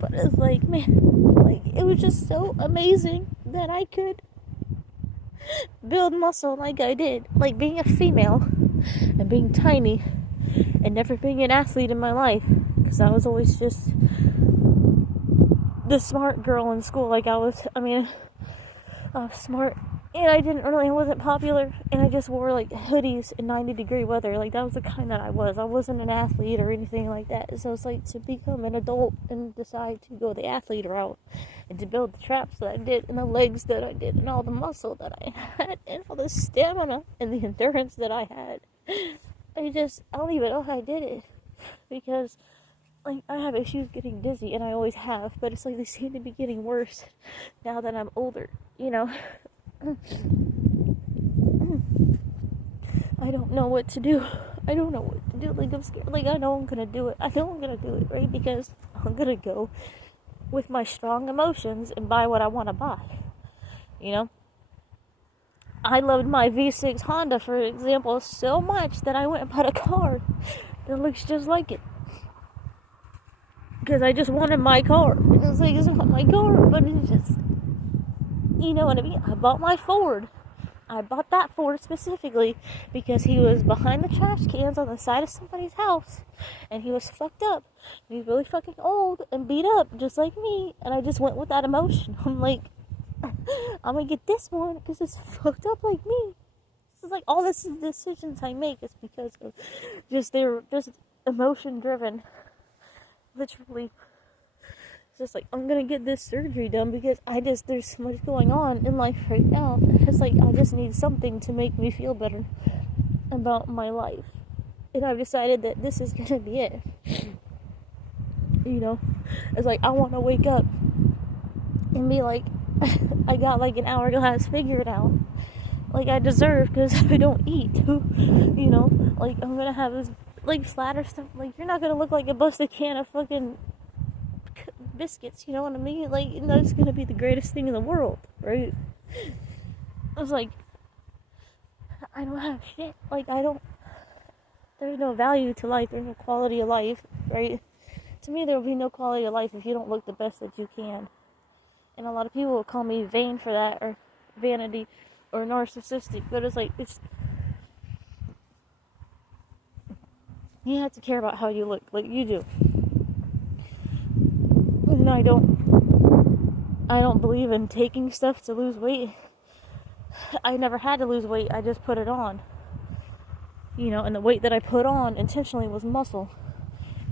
But it's like, man, like, it was just so amazing that I could build muscle like I did. Like, being a female and being tiny and never being an athlete in my life. Because I was always just the smart girl in school. Like, I was smart. And I wasn't popular. And I just wore, like, hoodies in 90-degree weather. Like, that was the kind that I was. I wasn't an athlete or anything like that. So it's like, to become an adult and decide to go the athlete route and to build the traps that I did and the legs that I did and all the muscle that I had and all the stamina and the endurance that I had. I don't even know how I did it. Because, like, I have issues getting dizzy, and I always have, but it's like they seem to be getting worse now that I'm older, you know? I don't know what to do. I don't know what to do. Like, I'm scared. Like, I know I'm gonna do it. I know I'm gonna do it, right? Because I'm gonna go with my strong emotions and buy what I want to buy, you know? I loved my V6 Honda, for example, so much that I went and bought a car that looks just like it. Because I just wanted my car. And it's like, it's not my car, but it's just, you know what I mean? I bought my Ford. I bought that Ford specifically because he was behind the trash cans on the side of somebody's house. And he was fucked up. And he was really fucking old and beat up, just like me. And I just went with that emotion. I'm like, I'm gonna get this one because it's fucked up like me. This is like all this decisions I make is because of they're just emotion driven. Literally, it's just like, I'm gonna get this surgery done because there's so much going on in life right now. It's like, I just need something to make me feel better about my life. And I've decided that this is gonna be it. You know? It's like, I wanna wake up and be like, I got like an hourglass figured out. Like I deserve, because I don't eat. You know? Like, I'm gonna have this, like, flatter stuff. Like, you're not gonna look like a busted can of fucking biscuits, you know what I mean? Like, that's gonna be the greatest thing in the world, right? I was like, I don't have shit. Like, there's no value to life, there's no quality of life, right? To me, there will be no quality of life if you don't look the best that you can. And a lot of people will call me vain for that, or vanity, or narcissistic, but it's like, you have to care about how you look, like you do. And I don't believe in taking stuff to lose weight. I never had to lose weight, I just put it on. You know, and the weight that I put on intentionally was muscle.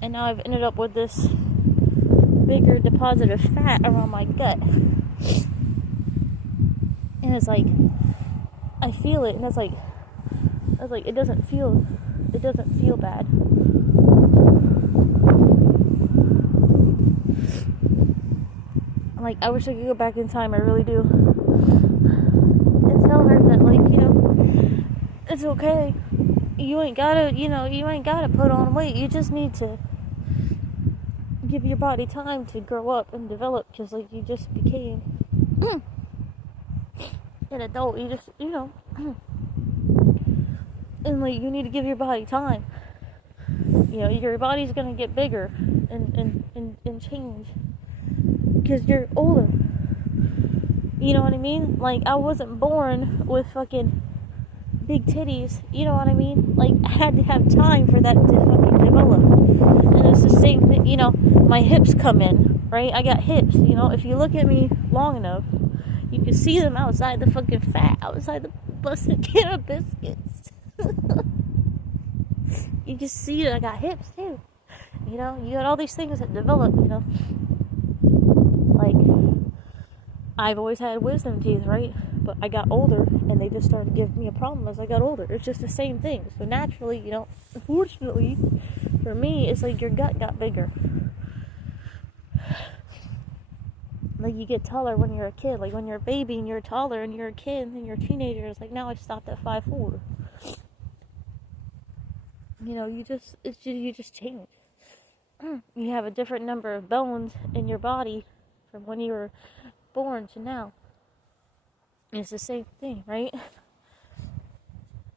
And now I've ended up with this bigger deposit of fat around my gut. And it's like, I feel it, and it's like, it doesn't feel bad. Like, I wish I could go back in time, I really do. And tell her that, like, you know, it's okay. You ain't gotta put on weight. You just need to give your body time to grow up and develop, just like you just became an adult. You just, you know, and like, you need to give your body time. You know, your body's gonna get bigger and change because you're older. You know what I mean? Like, I wasn't born with fucking big titties, you know what I mean? Like, I had to have time for that to fucking develop. And it's the same thing, you know, my hips come in, right? I got hips, you know, if you look at me long enough, you can see them outside the fucking fat, outside the busted can of biscuits. You just see that I got hips too. You know, you got all these things that develop, you know. Like, I've always had wisdom teeth, right? But I got older, and they just started giving me a problem as I got older. It's just the same thing. So naturally, you know, unfortunately, for me, it's like your gut got bigger. Like, you get taller when you're a kid. Like, when you're a baby and you're taller and you're a kid and you're a teenager, it's like, now I stopped at 5'4". You know, you just change. You have a different number of bones in your body from when you were born to now. It's the same thing, right?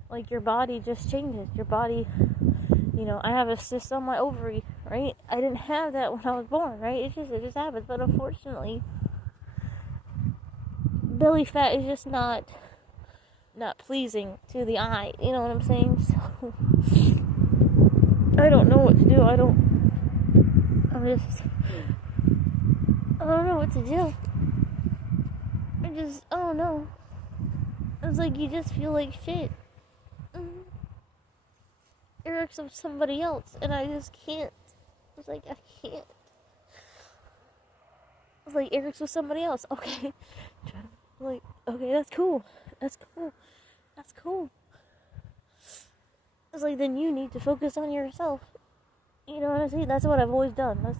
Like, your body just changes. Your body, you know, I have a cyst on my ovary, right? I didn't have that when I was born, right? It just happens. But unfortunately, belly fat is just not pleasing to the eye. You know what I'm saying? So I don't know what to do. I don't know what to do. I don't know. It's like you just feel like shit. Eric's with somebody else, and I just can't. It's like, I can't. It's like, Eric's with somebody else. Okay. Like, okay, that's cool. That's cool. It's like, then you need to focus on yourself. You know what I'm saying? That's what I've always done.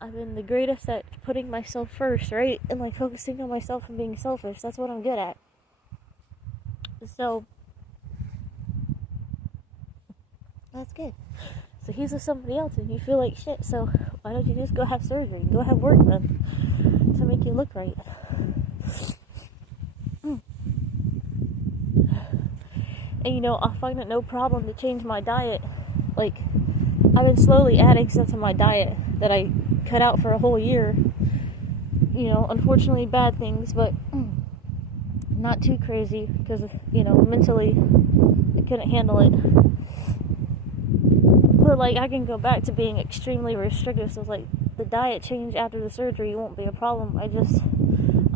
I've been the greatest at putting myself first, right? And like focusing on myself and being selfish. That's what I'm good at. So that's good. So he's with somebody else and you feel like shit. So why don't you just go have surgery? Go have work done to make you look right. And you know, I find it no problem to change my diet. Like, I've been slowly adding stuff to my diet that I cut out for a whole year. You know, unfortunately bad things, but not too crazy because, you know, mentally I couldn't handle it. But like, I can go back to being extremely restrictive. So it's like the diet change after the surgery won't be a problem. I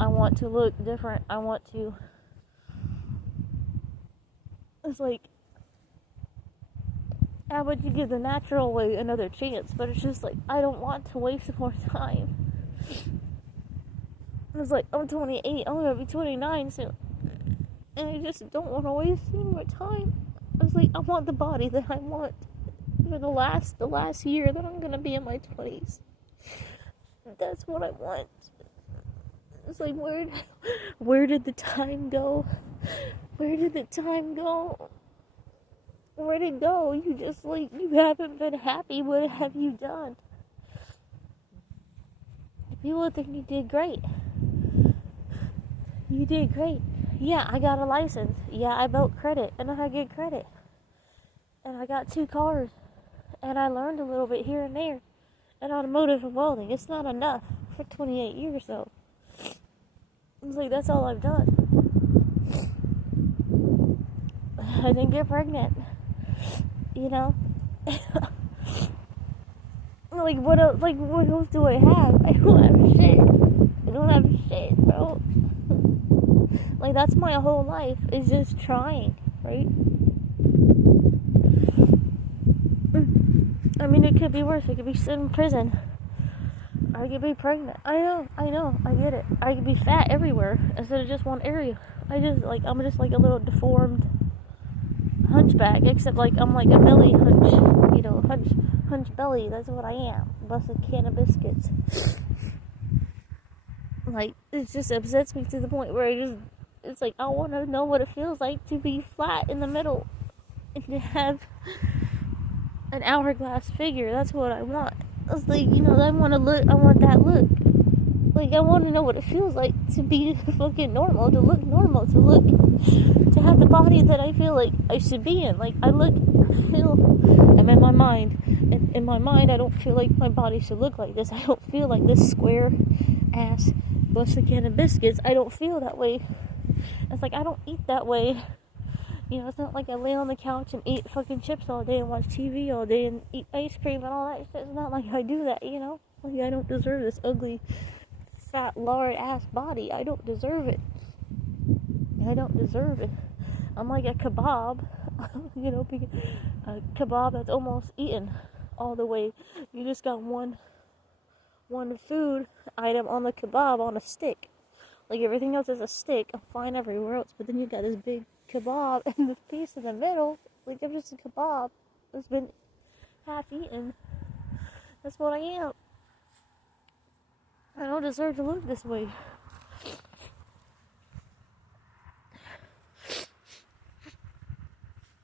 want to look different. It's like, how would you give the natural way another chance? But it's just like, I don't want to waste more time. It's like, I'm 28, I'm gonna be 29 soon. And I just don't want to waste any more time. It's like, I want the body that I want for the last year that I'm gonna be in my 20s. That's what I want. It's like, where did the time go? Where did the time go? Where'd it go? You just, like, you haven't been happy. What have you done? People think you did great. You did great. Yeah, I got a license. Yeah, I built credit. And I had good credit. And I got 2 cars. And I learned a little bit here and there. And automotive and welding. It's not enough for 28 years, though. It's like, that's all I've done. I didn't get pregnant. You know? what else do I have? I don't have shit, bro. Like, that's my whole life, is just trying, right? I mean, it could be worse. I could be sitting in prison. I could be pregnant. I know, I get it. I could be fat everywhere instead of just one area. I'm just like a little deformed hunchback, except like I'm like a belly hunch, you know, hunch belly. That's what I am. Busted can of biscuits. Like, it just upsets me to the point where it's like, I want to know what it feels like to be flat in the middle and to have an hourglass figure. That's what I want. It's like, you know, I want that look. Like, I want to know what it feels like to be fucking normal, to look normal, to have the body that I feel like I should be in. Like, I'm in my mind, I don't feel like my body should look like this. I don't feel like this square ass busted can of biscuits. I don't feel that way. It's like, I don't eat that way. You know, it's not like I lay on the couch and eat fucking chips all day and watch TV all day and eat ice cream and all that shit. It's not like I do that, you know? Like, I don't deserve this ugly, fat, lard ass body. I don't deserve it. I'm like a kebab, you know, a kebab that's almost eaten all the way. You just got one food item on the kebab on a stick. Like, everything else is a stick. I'm fine everywhere else, but then you got this big kebab and the piece in the middle. Like, I'm just a kebab that's been half eaten. That's what I am. I don't deserve to look this way.